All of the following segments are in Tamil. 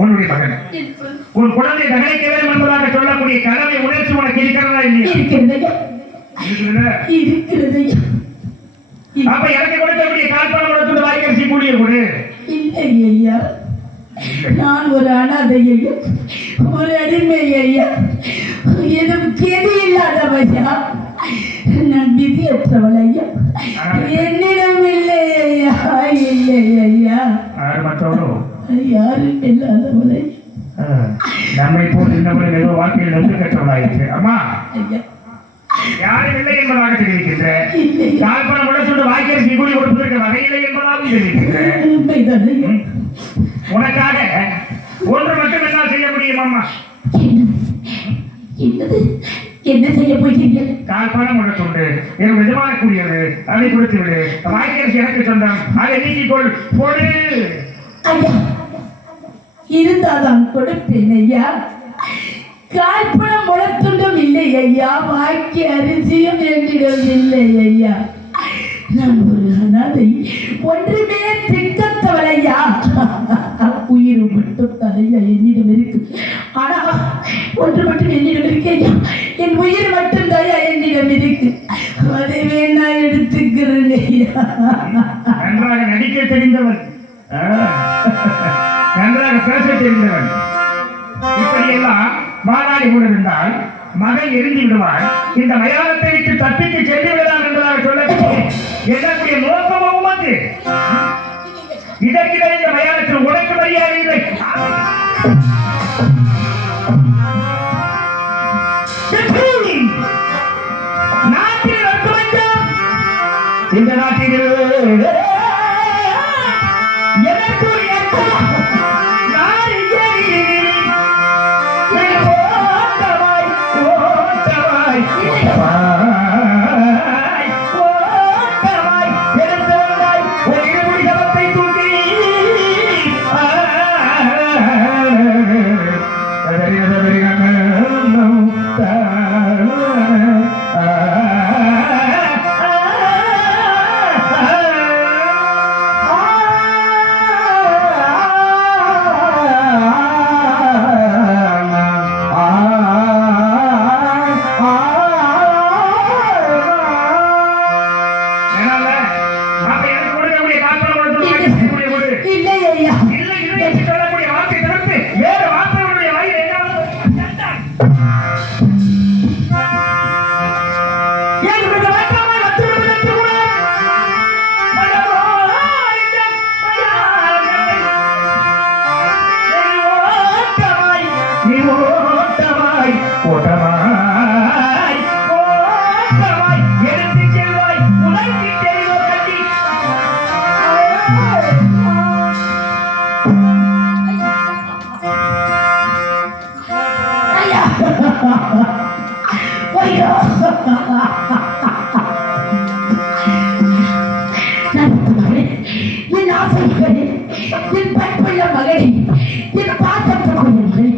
உன்னுடைய மகன் உன் குழந்தை தகனிக்க வேண்டும் என்பதாக சொல்லக்கூடிய கடமை உணர்ச்சி உனக்கு இருக்கிறதா இல்லையா? இருக்கிறது. அப்ப எனக்கு கொடுக்கக்கூடிய கால்பணம் கொடுத்து வாய்க்கரிசி கூடிய கொடு. இல்லை ஐயா, நான் ஒரு அனாதை ஐயா, ஒரு அடிமை ஐயா, எதுவும் கெதி இல்லாதவையா, நான் விதியற்றவள் ஐயா, என்னிடம் இல்லை ஐயா, இல்லை ஐயா, யாரும் இல்லாதவளை நம்மை போல் இன்னமுறை ஏதோ வாழ்க்கையில் நெருங்க கற்றவளாயிற்று. அம்மா யாரும் இல்லை என்பதாக தெரிவிக்கின்ற கால்பணம் உடச்சோடு வாய்க்கரிசி கூலி கொடுப்பதற்கு வகையில்லை என்பதாகவும் தெரிவிக்கின்ற உனக்காக ஒன்று மட்டும் என்ன செய்ய முடியும் அம்மா? என்ன செய்ய போகிறீர்கள்? கால்பணம் உடச்சோண்டு எனக்கு எதிர்பார்க்கக்கூடியது அதை கொடுத்து விடு. வாய்க்கரிசி எனக்கு சொந்தம், அதை நீக்கிக்கொள் போடு. ஐயா இருந்தாதான் கொடுப்பேன் ஐயா. கால்பணம் முழத்துண்டும் இல்லை ஐயா, வாக்கி அரிசியும் என்னிடம் இல்லை ஐயா. நான் ஒரு அனாதை, ஒன்றுமே திட்டத்தவள் ஐயா. உயிர் மட்டும் தலையா என்னிடம் இருக்கு. ஆனா ஒன்று மட்டும் என்னிடம் இருக்கு ஐயா, என் உயிர் மட்டும் தாயா என்னிடம் இருக்கு. அதை வேணா எடுத்துக்கிறேன் ஐயா. நன்றாக நடிக்க தெரிந்தவன், நன்றாக பேச தெரிந்தவன். இப்படியெல்லாம் மாநாடி கூட இருந்தால் மகன் எரிந்து விடுவான். இந்த மயானத்தை விட்டு தப்பித்து சென்று விடலாம் என்பதாக சொல்லக்கூடிய என்னுடைய நோக்கமும் அது. இதற்கிட இந்த மயானத்தில் உனக்கு மரியாதை இல்லை. நாட்டில் நடக்க வேண்டும். இந்த நாட்டில் எனக்கு என் ஆசைகளை, என் பற்புள்ள மகளை, என் பாசத்துக்குரியவர்களை,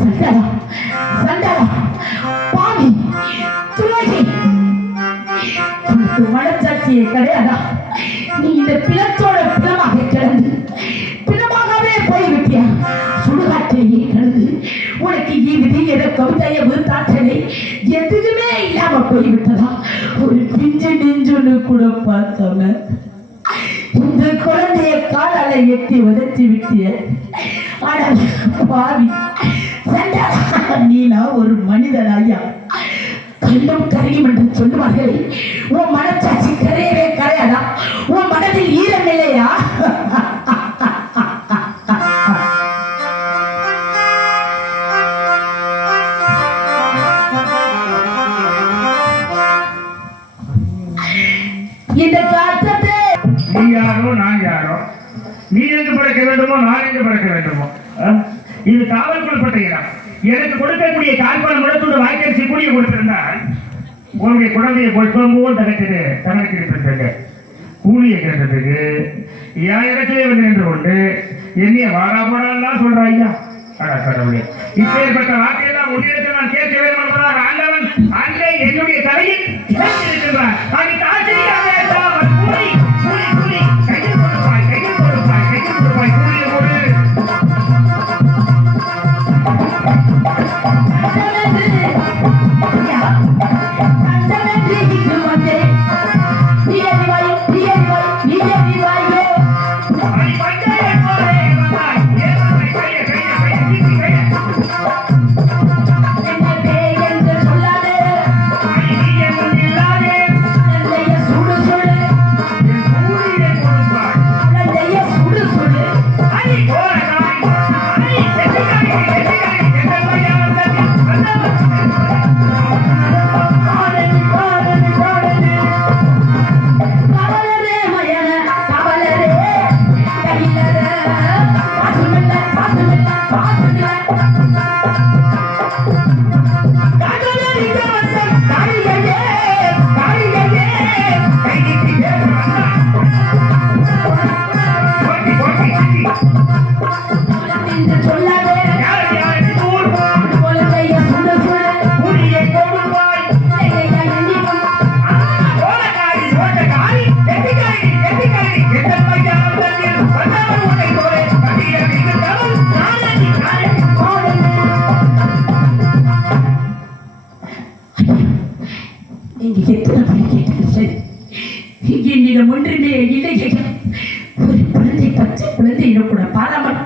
சண்டலா சண்டலா பாவி துரோகி, மனச்சாட்சியை கிடையாதா? நீ இந்த பிளத்தோட பிளமாக கிடந்து பிளமாகவே போய்விட்டியா? சுடுகாட்டிலேயே கிடந்து உனக்கு ஈவிதி எதற்கும் தயவு தாற்றலை எதுவுமே இல்லாம போய்விட்டதா? ஒரு பிஞ்சு நெஞ்சொன்னு கூட பார்த்தவன இந்த குழந்தைய காலால எட்டி உதச்சி விட்டிய. ஆனால் பாவி நீனா ஒரு மனிதன் ஐயா. கல்லும் கரையும் என்று சொல்லுவார்கள். உன் மனச்சாட்சி கரையவே கரையாதா? உன் மனதில் ஈரம் இல்லையா? இந்த காற்றத்தை நீ யாரோ நான் யாரோ, நீ எங்கு பிறக்க வேண்டுமோ நான் எங்கு பிறக்க வேண்டுமோ, இது காவல்குள்பட்ட இடம். எனக்கு கொடுக்கக்கூடிய கால்பணம் முடத்தோடு வாய்க்கரிசி கூடிய கொடுத்திருந்தால் உன்னுடைய குழந்தையை போல் தகத்திலே தனக்கு இருக்கின்ற கூலியை கேட்டதுக்கு என் இடத்திலே வந்து நின்று கொண்டு என்னைய வாடா போடாலாம் சொல்ற ஐயா. கடவுளே, இப்பேற்பட்ட வார்த்தையெல்லாம் உன்னிடத்தில் நான் கேட்க வேண்டும் என்பதாக ஆண்டவன் அங்கே என்னுடைய தலையில் இருக்கின்றார். அதுக்கு ஆச்சரியாக கூலி கூலி கூலி கையில் கொடுப்பாய், கையில் கொடுப்பாய், கையில் கொடுப்பாய், கூலியை கொடு. என்னிடம் ஒன்றுமே இல்லை ஐயா. ஒரு குழந்தை, பச்சை குழந்தையிடம் கூட பாராமல்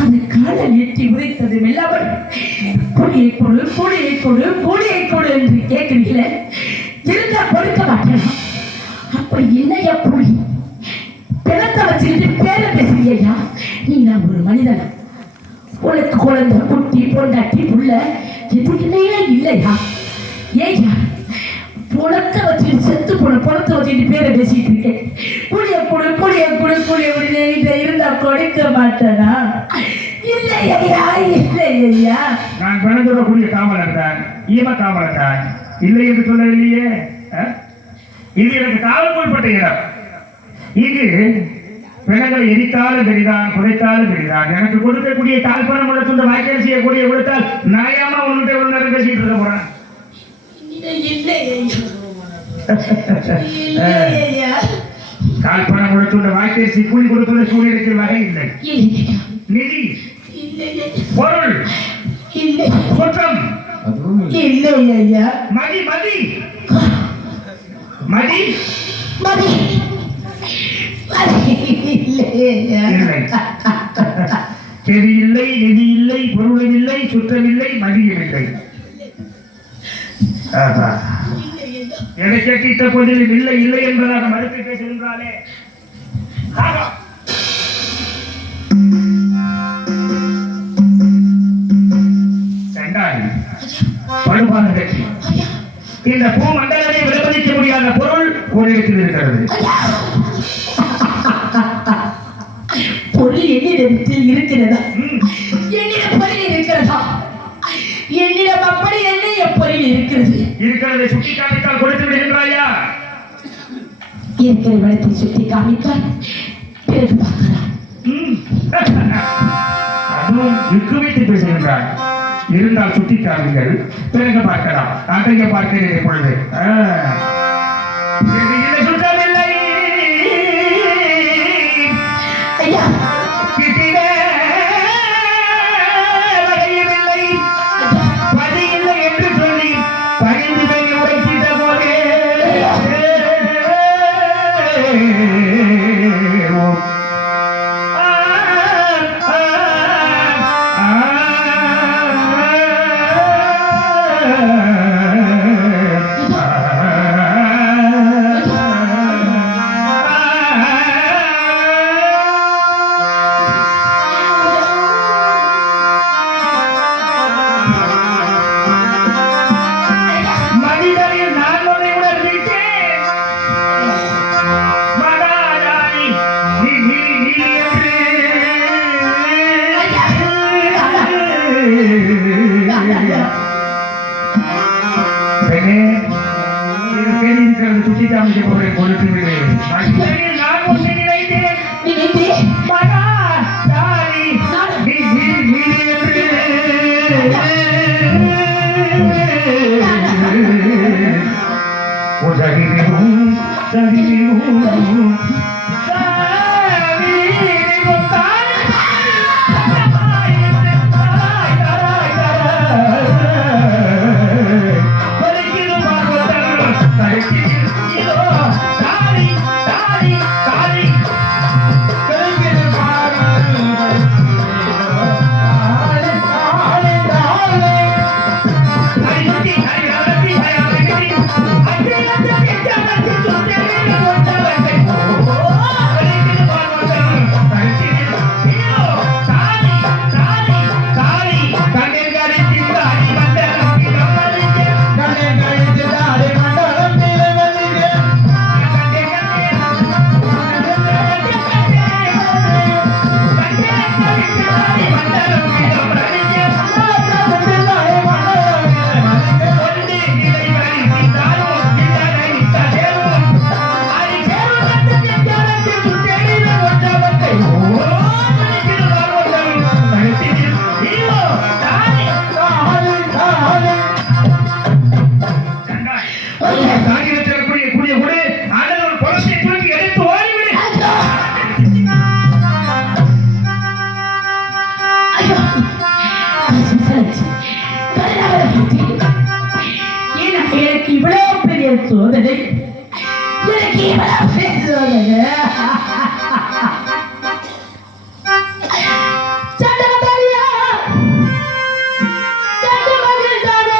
அந்த காலில் ஏற்றி உதைத்தது இல்லாமல் கூலியை கொடு, கூலியை கொடு, கூலியை கொடு என்று கேட்கிறீங்களே, இருந்தா கொடுக்க மாட்டேன். அப்படி என்னையா கூலி? பிணத்தை வச்சுக்கிட்டு பேர பேசுறியா? நீ நான் ஒரு மனிதன், உனக்கு குழந்தை, குட்டி, பொண்டாட்டி, புள்ள எதுவுமே இல்லையா? ஏய்யா புணத்தை வச்சுட்டு, செத்து போன புணத்தை வச்சுட்டு பேரை பேசிட்டு இருக்கேன். கூலிய கொடு, கூலிய கொடு, கூலிய கொடு இருந்தா கொடுக்க மாட்டேனா? இல்லையா, இல்லையா. நான் பிறந்துடக்கூடிய காவலர் தான், ஈம காவலர் தான், இல்லை என்று சொல்லவில்லையே. இது எனக்கு காவல்குள்பட்ட இடம். இங்கு பிணங்களை எரித்தாலும் பெரிதான், புதைத்தாலும் பெரிதான். எனக்கு கொடுக்கக்கூடிய கால்பணம் உள்ள வாய்க்கால் செய்யக்கூடிய கொடுத்தால் நாயாம உன்னுடைய ஒரு நேரம் பேசிட்டு இருக்க போறேன். கால்பணம் கொடுத்துள்ள வாய்க்கரிசி கூலி கொடுத்துள்ள சூழ்நிலைக்கு வகை இல்லை. நிதி, பொருள், குற்றம், மதி, மதி, மதி, மதி செடி இல்லை, நிதி இல்லை, பொருளும் இல்லை, சுற்றமில்லை, மதியும் இல்லை. எதை கேட்ட போதிலும் இல்லை இல்லை என்பதாக மறுத்து பேசுகின்றாலே. பழுவான கட்சி. இந்த பூ மண்டலத்தை விலமதிக்க முடியாத பொருள் ஓரிடத்தில் இருக்கிறது. பொருள் என்னிடத்தில் இருக்கிறதா? என்னிடம் பொருள் இருக்கிறதா? என்னிடம் அப்படி என்ன பொருள் இருக்கிறது? இருக்கிறதை சுட்டி காமித்தால் கொடுத்து விடுகின்றாயா? இருக்கிற இடத்தை சுட்டி காமித்தால் பிறகு பார்க்கலாம். அதுவும் விக்குவித்து பேசுகின்றாய். இருந்தால் சுட்டி காமிங்கள், பிறகு பார்க்கலாம். அதைய பார்க்கிறேன் இப்பொழுது. சுற்றமில்லை, ஐயா சுட்டி காமிக்க போறேன். கொடுத்து விடுவேன். நான் ஒன்று நினைத்தேன். எனக்கு இவ்வளவு பெரிய சோதனை எனக்கு இவ்வளவு பேசுவாங்க? சட்டமத்தாரியா, சட்டமகள் தானே.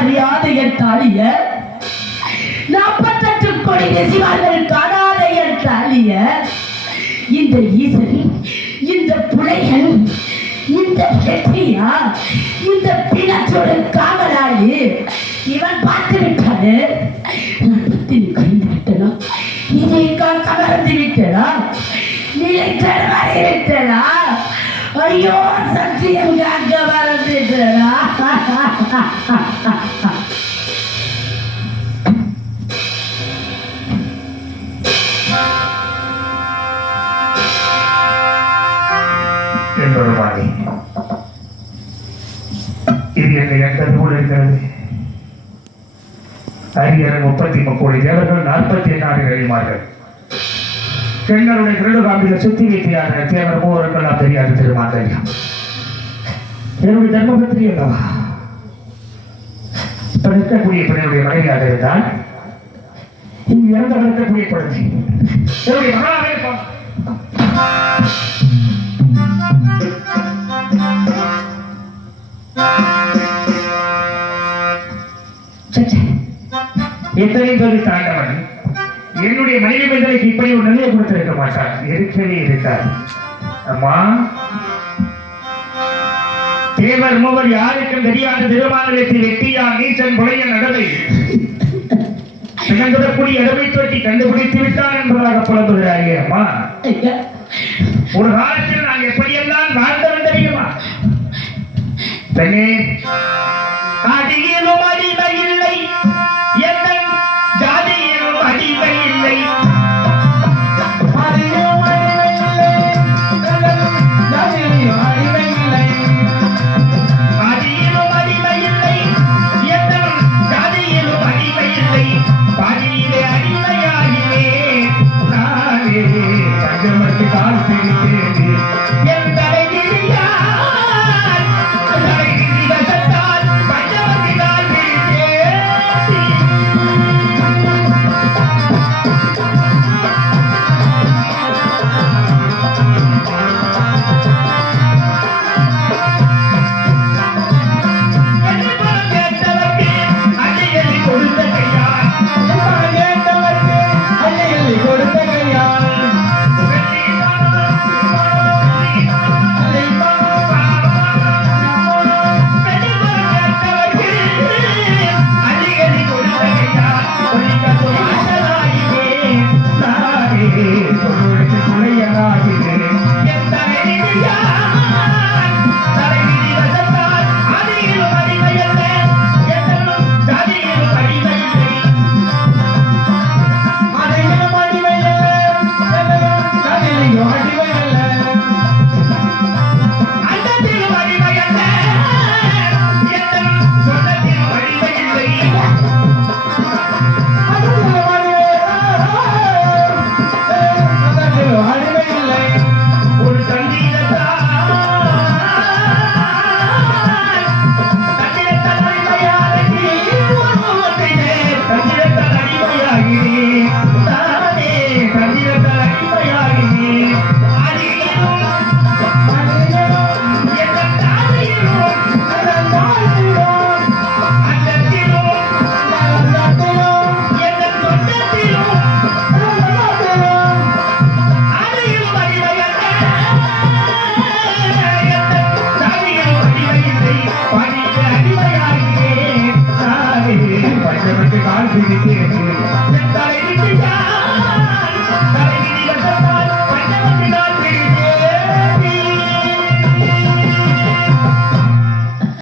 அறியாத என் தாலிய 48 கோடி நெசிவார்கள் காணாத என் தாலிய இந்த ஈசன், இந்த புலையன், இந்த வெற்றியா, இந்த பிணத்தோடு காவலாளி இவன் பார்த்து விட்டாரு. நான் பத்தினி கழிந்து விட்டனா, இதை கமர்ந்து விட்டனா, நிலைத்தட வரை விட்டனா, ஐயோ சத்தியம் காக்க மறந்துட்டனா. என்பதுமானே இது என்னை எந்த நூல் இருக்கிறது? அறிஞர் 33 கோடி தேவர்கள் 44 அறிமார்கள் பெண்களுடைய கிரடு காப்பில சுத்தி வைத்தியார் தேவர் மூவருக்கெல்லாம் தெரியாது திருமாங்கல்யா. என்னுடைய தர்மபத்திரி அல்லவா இப்ப நிற்கக்கூடிய பெண்ணுடைய மனைவியாக இருந்தால் இங்கு இறந்து நிற்கக்கூடிய குழந்தை என்னுடைய மகளாக இருப்பான். எத்தனை பேர் தாண்டவன் என்னுடைய மனைவி பெண்களுக்கு இப்படி ஒரு நிலையை கொடுத்திருக்க மாட்டார், இருக்கவே இருக்கார். அம்மா, தேவர் மூவர் யாருக்கும் தெரியாத திருமாநிலத்தில் வெட்டியா நீச்சன் புலைய நடலை திகழ்ந்துடக்கூடிய இடமை தொட்டி கண்டுபிடித்து விட்டான் என்பதாக புலம்புகிறாயே. அம்மா, ஒரு காலத்தில் நான் எப்படியெல்லாம் வாழ்ந்தவன் தெரியுமா? பெண்ணே, அடியிலும் அடிமை இல்லை, எந்த ஜாதியிலும் அடிமை இல்லை, அடியிலும் அடிமை இல்லை, ஜாதியிலும் அடிமை இல்லை, அடியிலும் அடிமை இல்லை, எந்த ஜாதியிலும் அடிமை இல்லை, பாதியிலே அடிமையாகினே நானே பஞ்சமத்து கால் பிடித்தேன் என் தலைவிரியா கொடுத்த யாரு